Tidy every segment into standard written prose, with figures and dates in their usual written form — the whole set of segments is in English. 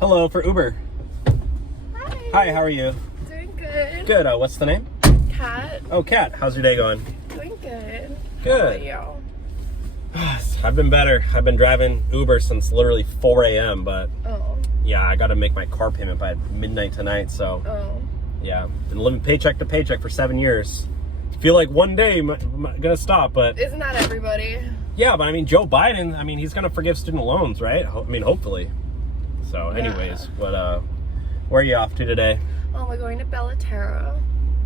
Hello, for Uber. Hi. Hi, how are you? Doing good. Good. What's the name? Kat. Oh, Kat. How's your day going? Doing good. Good. How I've been better. I've been driving Uber since literally 4 a.m., but about you? yeah, I got to make my car payment by midnight tonight, so Oh. yeah. Been living paycheck to paycheck for 7 years. Feel like one day I'm gonna stop, but Isn't that everybody? yeah, but I mean, Joe Biden, I mean, he's gonna forgive student loans, right? I mean, hopefully. So anyways, where are you off to today? Oh, we're going to Bellaterra.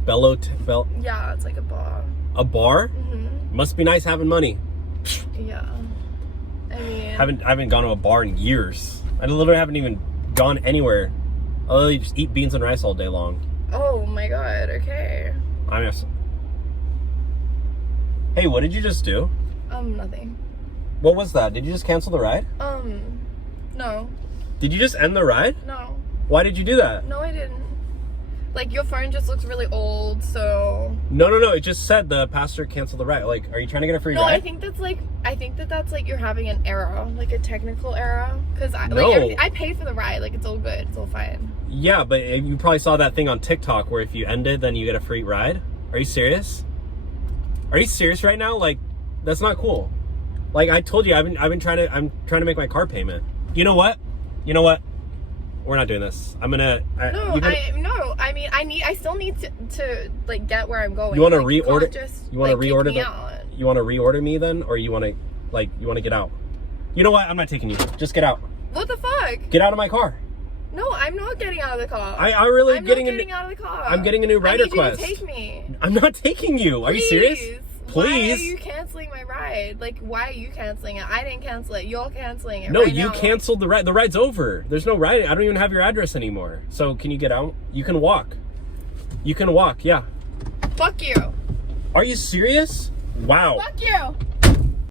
Yeah, it's like a bar. A bar? Mm-hmm. Must be nice having money. Yeah. I mean... I haven't gone to a bar in years. I literally haven't even gone anywhere. I literally just eat beans and rice all day long. Oh my god, okay. I'm just... Hey, what did you just do? Nothing. What was that? Did you just cancel the ride? No. Did you just end the ride? No. Why did you do that? No, I didn't. Like, your phone just looks really old, so... No. It just said the passenger canceled the ride. Like, are you trying to get a free ride? No, I think that's like you're having an error, like a technical error. Because No. I paid for the ride, like it's all good, it's all fine. Yeah, but you probably saw that thing on TikTok where if you end it, then you get a free ride. Are you serious? Are you serious right now? Like, that's not cool. Like I told you, I'm trying to make my car payment. You know what? We're not doing this. I still need to like get where I'm going. You want to like, reorder? You want to reorder You want to reorder me then, or you want to get out? You know what? I'm not taking you. Just get out. What the fuck? Get out of my car. No, I'm not getting out of the car. I'm getting out of the car. I'm getting a new ride request. You to take me. I'm not taking you. Are you serious? Please. Why are you canceling my ride? Like, why are you canceling it? I didn't cancel it. You're canceling it. No, right you now. canceled the ride. The ride's over. There's no ride. I don't even have your address anymore. So can you get out? You can walk. Yeah. Fuck you. Are you serious? Wow. Fuck you.